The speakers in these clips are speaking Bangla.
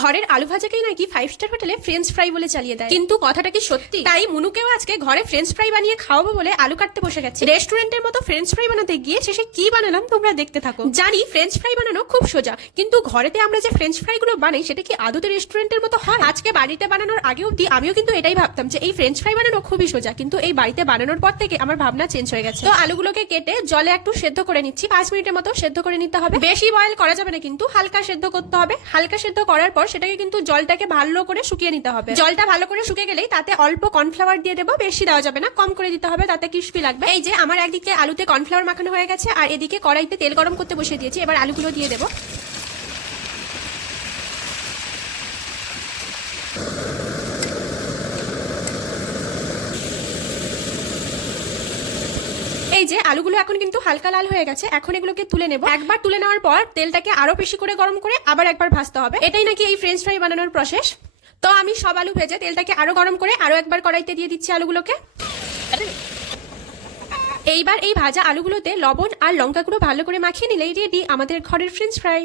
ঘরের আলু ভাজাকেই নাকি ফাইভ স্টার হোটেলে ফ্রেঞ্চ ফ্রাই বলে চালিয়ে দেয়। কিন্তু কথাটা কি সত্যি? তাই মুনুকেও আজকে ঘরে ফ্রেঞ্চ ফ্রাই বানিয়ে খাওয়াবো বলে আলু কাটতে বসে গেছে। রেস্টুরেন্টের মতো ফ্রেঞ্চ ফ্রাই বানাতে গিয়ে শেষে কি বানালাম তোমরা দেখতে থাকো। জানি ফ্রেঞ্চ ফ্রাই বানানো খুব সোজা, কিন্তু ঘরেতে আমরা যে ফ্রেঞ্চ ফ্রাই গুলো বানাই, সেটা কি আদতে রেস্টুরেন্টের মতো হয়? আজকে বাড়িতে বানানোর আগে অব্দি আমিও কিন্তু এটাই ভাবতাম যে এই ফ্রেঞ্চ ফ্রাই বানানো খুবই সোজা, কিন্তু এই বাড়িতে বানানোর পর থেকে আমার ভাবনা চেঞ্জ হয়ে গেছে। তো আলুগুলোকে কেটে জলে একটু সেদ্ধ করে নিচ্ছি। পাঁচ মিনিটের মতো সেদ্ধ করে নিতে হবে। বেশি বয়েল করা যাবে না, কিন্তু হালকা সেদ্ধ করতে হবে। হালকা সেদ্ধ করার পর সেটাকে কিন্তু জলটাকে ভালো করে শুকিয়ে নিতে হবে। জলটা ভালো করে শুকিয়ে গেলেই তাতে অল্প কর্নফ্লাওয়ার দিয়ে দেবো, বেশি দেওয়া যাবে না, কম করে দিতে হবে, তাতে ক্রিস্পি লাগবে। এই যে, আমার একদিকে আলুতে কর্নফ্লাওয়ার মাখানো হয়ে গেছে, আর এদিকে কড়াইতে তেল গরম করতে বসিয়ে দিয়েছি, এবার আলুগুলো দিয়ে দেবো। যে আলুগুলো এখন কিন্তু হালকা লাল হয়ে গেছে, এখন এগুলোকে তুলে নেব। একবার তুলে নেওয়ার পর তেলটাকে আরও বেশি করে গরম করে আবার একবার ভাজতে হবে। এটাই নাকি এই ফ্রেঞ্চ ফ্রাই বানানোর প্রসেস তো আমি সব আলু ভেজে তেলটাকে আরও গরম করে আরও একবার কড়াইতে দিয়ে দিচ্ছি আলুগুলোকে। এইবার এই ভাজা আলুগুলোতে লবণ আর লঙ্কা গুঁড়ো ভালো করে মাখিয়ে নিলেই রেডি আমাদের ঘরের ফ্রেঞ্চ ফ্রাই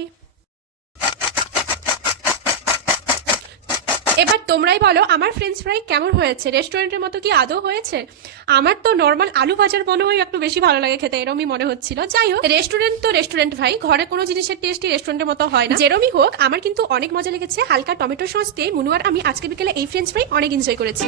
এবার তোমরাই বলো, আমার ফ্রেঞ্চ ফ্রাই কেমন হয়েছে? রেস্টুরেন্টের মতো কি আদৌ হয়েছে? আমার তো নর্মাল আলু ভাজার মনে হয় একটু বেশি ভালো লাগে খেতে, এরমই মনে হচ্ছিল। যাই হোক রেস্টুরেন্ট তো রেস্টুরেন্ট ভাই, ঘরে কোনো জিনিসের টেস্টই রেস্টুরেন্টের মতো হয় না। যেরমই হোক, আমার কিন্তু অনেক মজা লেগেছে, হালকা টমেটো সস দিয়ে, মুনুয়ার আমি আজকে বিকেলে এই ফ্রেঞ্চ ফ্রাই অনেক এনজয় করেছি।